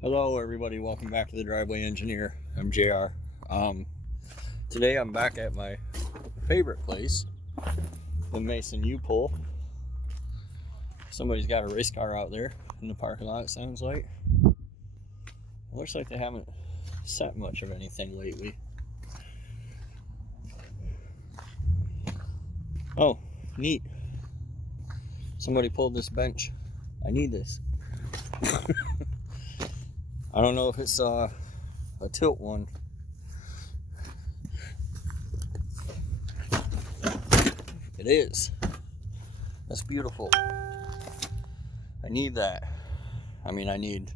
Hello everybody, welcome back to the Driveway Engineer. I'm JR. Today I'm back at my favorite place, the Mason U-Pull. Somebody's got a race car out there in the parking lot, it sounds like. It looks like they haven't set much of anything lately. Oh, neat. Somebody pulled this bench. I need this. I don't know if it's a tilt one. It is. That's beautiful. I need that. I need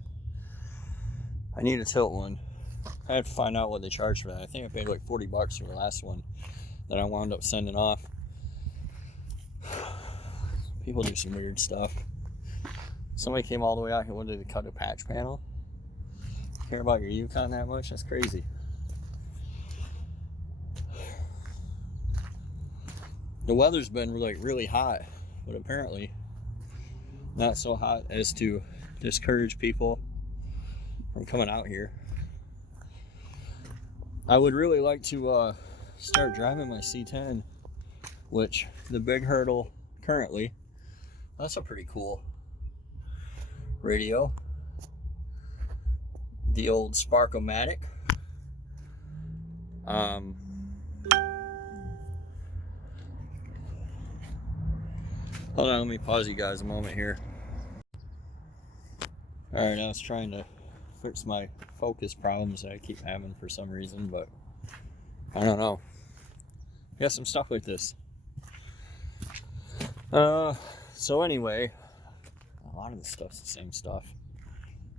a tilt one. I have to find out what they charge for that. I think I paid like $40 for the last one that I wound up sending off. People do some weird stuff. Somebody came all the way out here, wanted to cut a patch panel. Care about your Yukon that much? That's crazy. The weather's been like really hot, but apparently not so hot as to discourage people from coming out here. I would really like to start driving my C10, which the big hurdle currently, that's a pretty cool radio. The old Sparkomatic. Hold on, let me pause you guys a moment here. Alright, I was trying to fix my focus problems that I keep having for some reason, but I don't know. Yeah, some stuff like this. So anyway, a lot of the stuff's the same stuff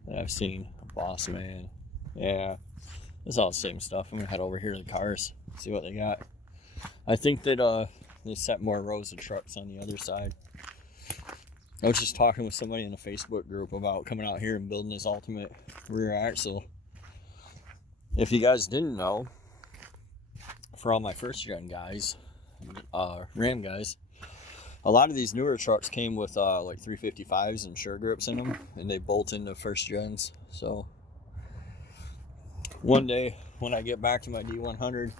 that I've seen. Boss Man. Yeah, it's all the same stuff. I'm gonna head over here to the cars, see what they got. I think that they set more rows of trucks on the other side. I was just talking with somebody in a Facebook group about coming out here and building this ultimate rear axle. If you guys didn't know, for all my first gen guys, Ram guys, a lot of these newer trucks came with like 355s and sure grips in them, and they bolt into first gens. So one day when I get back to my D100,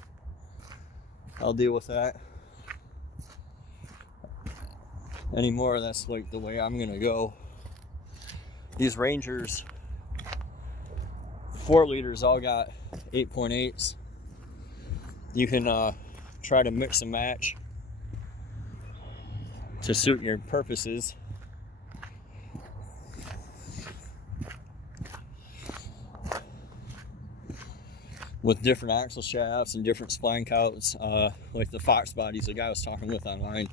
I'll deal with that. Anymore, that's like the way I'm gonna go. These Rangers 4 liters all got 8.8s. You can try to mix and match to suit your purposes. With different axle shafts and different spline counts, like the Fox bodies. The guy I was talking with online,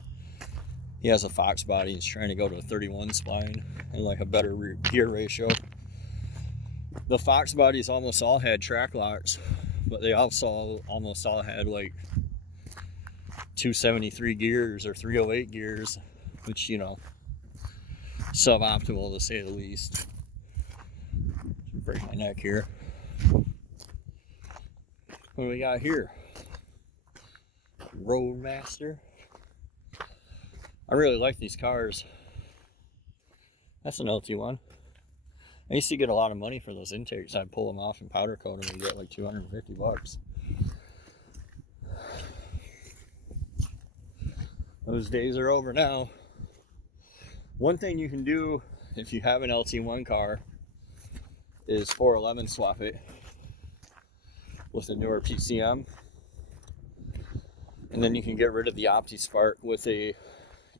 he has a Fox body. He's trying to go to a 31 spline and like a better gear ratio. The Fox bodies almost all had track locks, but they also almost all had like 273 gears or 308 gears, which, you know, suboptimal to say the least. Break my neck here. What do we got here? Roadmaster. I really like these cars. That's an LT1. I used to get a lot of money for those intakes. I'd pull them off and powder coat them and get like $250. Those days are over now. One thing you can do if you have an LT1 car is 411 swap it with a newer PCM, and then you can get rid of the OptiSpark with a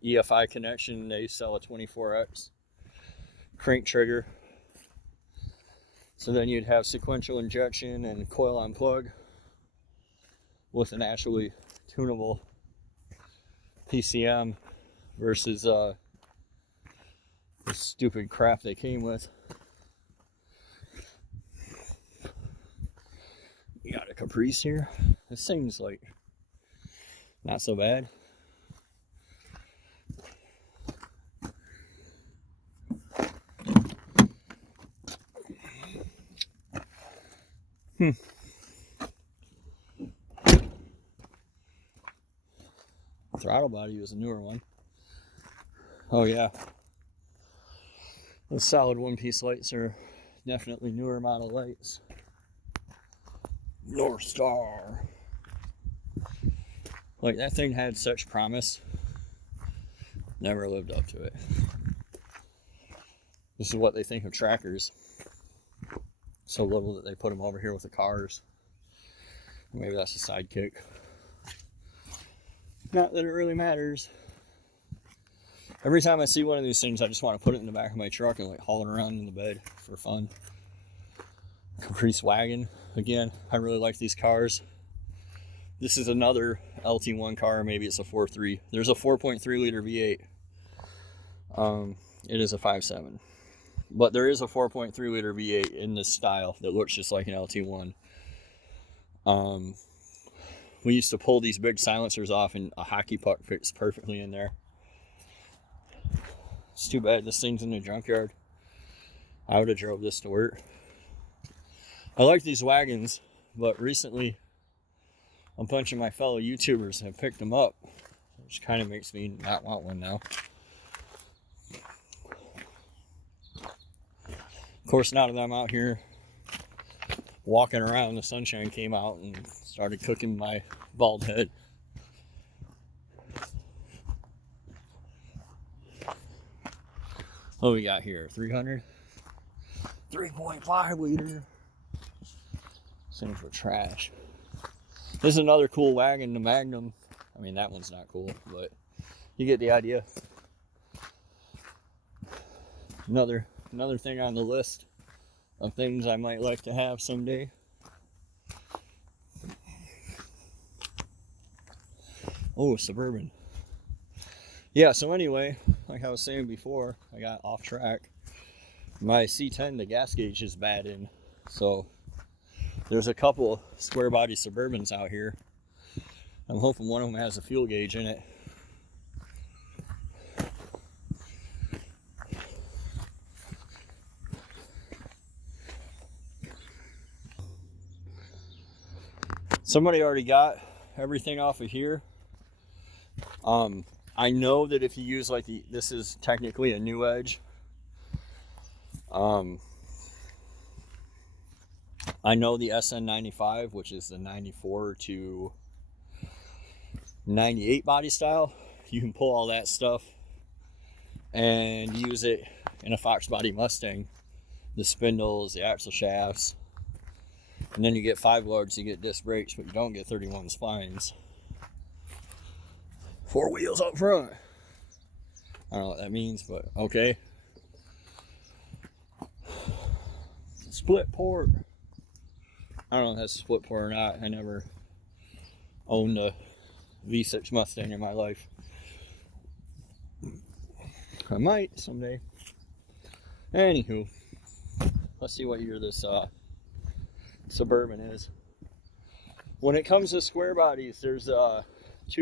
EFI connection. They sell a 24X crank trigger, so then you'd have sequential injection and coil on plug with an actually tunable PCM versus the stupid crap they came with. We got a Caprice here. This thing's like not so bad. Throttle body was a newer one. Oh yeah. Those solid one-piece lights are Definitely newer model lights. North Star. Like, that thing had such promise. Never lived up to it. This is what they think of trackers. So little that they put them over here with the cars. Maybe that's a sidekick. Not that it really matters. Every time I see one of these things, I just want to put it in the back of my truck and like haul it around in the bed for fun. Caprice wagon. Again, I really like these cars. This is another LT1 car. Maybe it's a 4.3. There's a 4.3 liter V8. It is a 5.7. But there is a 4.3 liter V8 in this style that looks just like an LT1. We used to pull these big silencers off and a hockey puck fits perfectly in there. It's too bad this thing's in the junkyard. I would have drove this to work. I like these wagons, but recently a bunch of my fellow YouTubers have picked them up, which kind of makes me not want one now. Of course, now that I'm out here walking around, the sunshine came out and started cooking my bald head. What we got here? 300? 3.5 liter. Things for trash. This is another cool wagon, the Magnum. I mean, that one's not cool, but you get the idea. Another thing on the list of things I might like to have someday. Oh, Suburban. Yeah, so anyway, like I was saying before, I got off track. My C10, the gas gauge is bad in, so there's a couple square body Suburbans out here. I'm hoping one of them has a fuel gauge in it. Somebody already got everything off of here. I know that if you use like this is technically a new edge. I know the SN95, which is the 94 to 98 body style. You can pull all that stuff and use it in a Fox body Mustang. The spindles, the axle shafts. And then you get 5 lugs, you get disc brakes, but you don't get 31 splines. 4 wheels up front. I don't know what that means, but okay. Split port. I don't know if that's split port or not. I never owned a V6 Mustang in my life. I might someday. Anywho, let's see what year this Suburban is. When it comes to square bodies, there's 2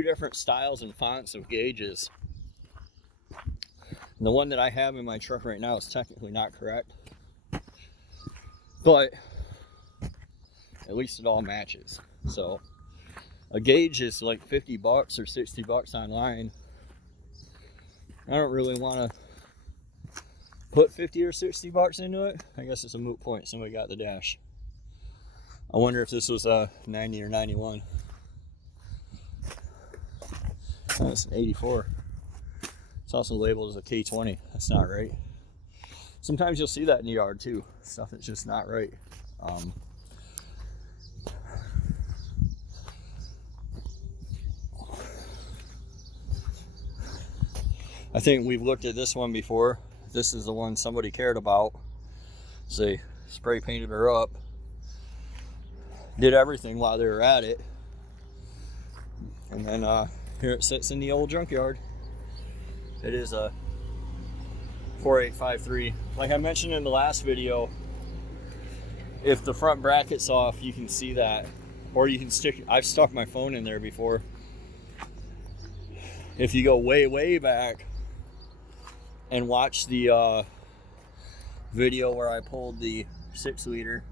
different styles and fonts of gauges. And the one that I have in my truck right now is technically not correct, but at least it all matches. So a gauge is like $50 or $60 online. I don't really want to put 50 or $60 into it. I guess it's a moot point. Somebody got the dash. I wonder if this was a 90 or 91. That's an 84. It's also labeled as a K20. That's not right. Sometimes you'll see that in the yard too. Stuff that's just not right. I think we've looked at this one before. This is the one somebody cared about. So they spray painted her up. Did everything while they were at it. And then here it sits in the old junkyard. It is a 4853. Like I mentioned in the last video, if the front bracket's off, you can see that. Or you can stick, I've stuck my phone in there before. If you go way back and watch the video where I pulled the 6 liter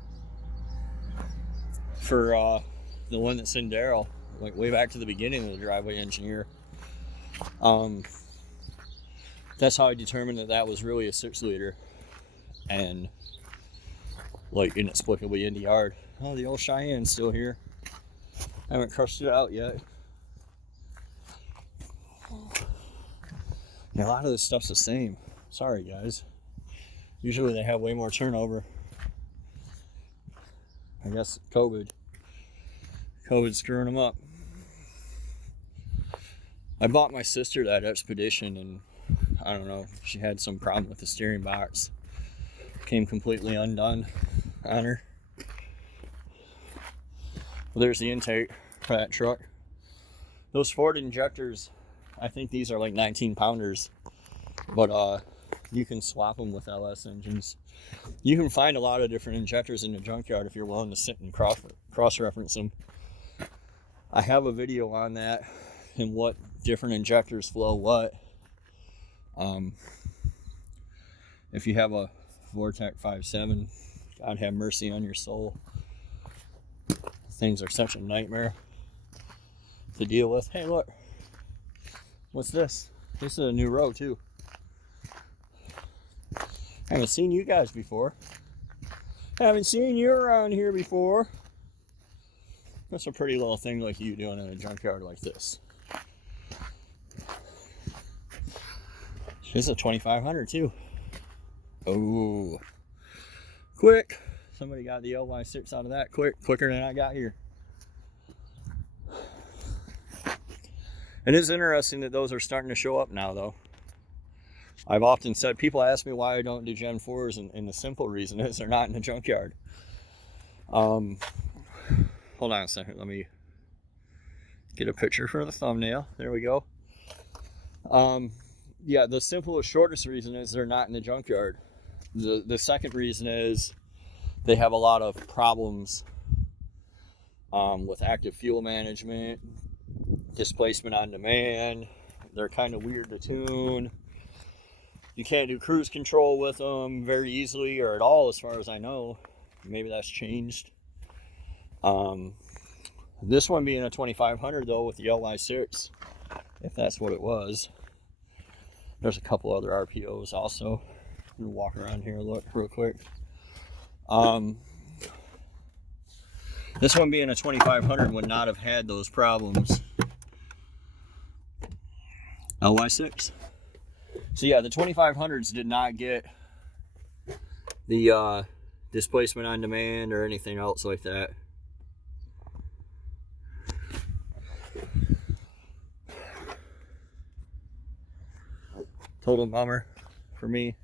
for the one that's in Darrell, like way back to the beginning of the driveway engineer, that's how I determined that that was really a 6 liter. And like inexplicably in the yard. Oh, the old Cheyenne's still here. I haven't crushed it out yet. And a lot of this stuff's the same. Sorry, guys. Usually they have way more turnover. I guess COVID's screwing them up. I bought my sister that Expedition, and I don't know, she had some problem with the steering box. Came completely undone on her. Well, there's the intake for that truck. Those Ford injectors, I think these are like 19 pounders, but you can swap them with LS engines. You can find a lot of different injectors in the junkyard if you're willing to sit and cross-reference them. I have a video on that and what different injectors flow what. If you have a Vortec 5.7, God have mercy on your soul. Things are such a nightmare to deal with. Hey, look. What's this? This is a new row, too. I haven't seen you guys before. Haven't seen you around here before. That's a pretty little thing like you doing in a junkyard like this. This is a 2500 too. Oh, quick. Somebody got the LY6 out of that quicker than I got here. It is interesting that those are starting to show up now, though. I've often said, people ask me why I don't do Gen 4s, and the simple reason is they're not in the junkyard. Hold on a second, let me get a picture for the thumbnail. There we go. Yeah, the simplest, shortest reason is they're not in the junkyard. The second reason is they have a lot of problems with active fuel management, displacement on demand. They're kind of weird to tune. You can't do cruise control with them very easily or at all, as far as I know. Maybe that's changed. This one being a 2500 though, with the LY6, if that's what it was. There's a couple other RPOs also. We'll walk around here and look real quick. This one being a 2500 would not have had those problems. LY6. So yeah, the 2500s did not get the displacement on demand or anything else like that. Total bummer for me.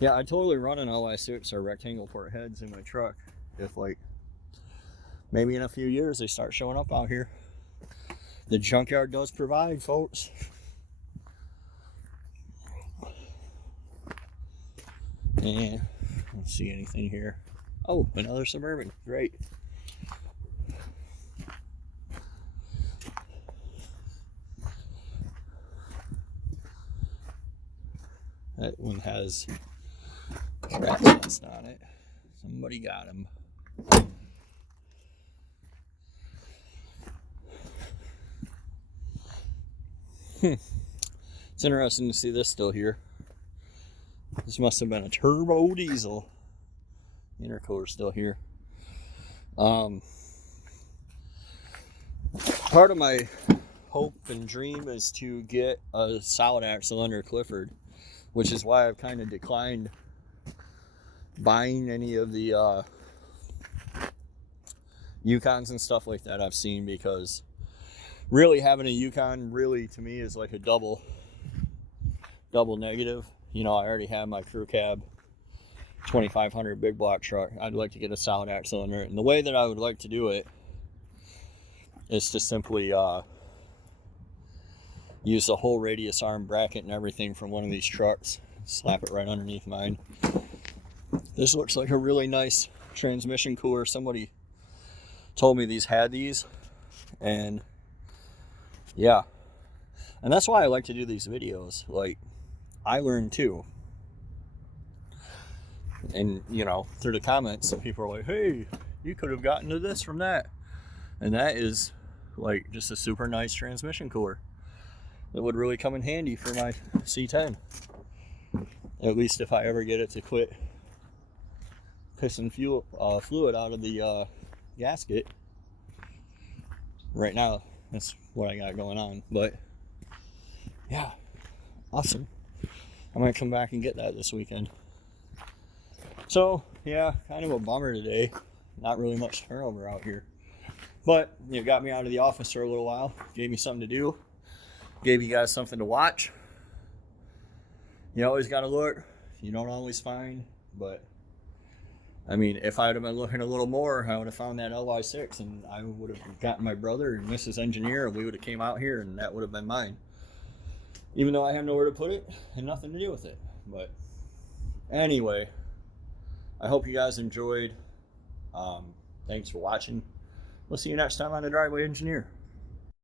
Yeah, I totally run an LI6 or rectangle port heads in my truck if, like, maybe in a few years they start showing up out here. The junkyard does provide, folks. And I don't see anything here. Oh, another Suburban. Great. That one has rat nest on it. Somebody got him. It's interesting to see this still here. This must have been a turbo diesel. The intercooler's still here. Part of my hope and dream is to get a solid axle under Clifford, which is why I've kind of declined buying any of the Yukons and stuff like that I've seen, because really having a Yukon really to me is like a double negative. You know, I already have my crew cab 2500 big block truck. I'd like to get a solid axle under it, and the way that I would like to do it is to simply use the whole radius arm bracket and everything from one of these trucks, slap it right underneath mine. This looks like a really nice transmission cooler. Somebody told me these had these, and yeah, and that's why I like to do these videos. Like, I learn too, and you know, through the comments, some people are like, hey, you could have gotten to this from that, and that is like just a super nice transmission cooler that would really come in handy for my C10, at least if I ever get it to quit pissing fluid out of the gasket. Right now, that's what I got going on. But yeah, awesome. I might come back and get that this weekend. So yeah, kind of a bummer today. Not really much turnover out here. But it got me out of the office for a little while. Gave me something to do. Gave you guys something to watch. You always got to look. You don't always find. But, I mean, if I would have been looking a little more, I would have found that LY6. And I would have gotten my brother and Mrs. Engineer. And we would have came out here and that would have been mine. Even though I have nowhere to put it and nothing to do with it. But, anyway. I hope you guys enjoyed. Thanks for watching. We'll see you next time on The Driveway Engineer.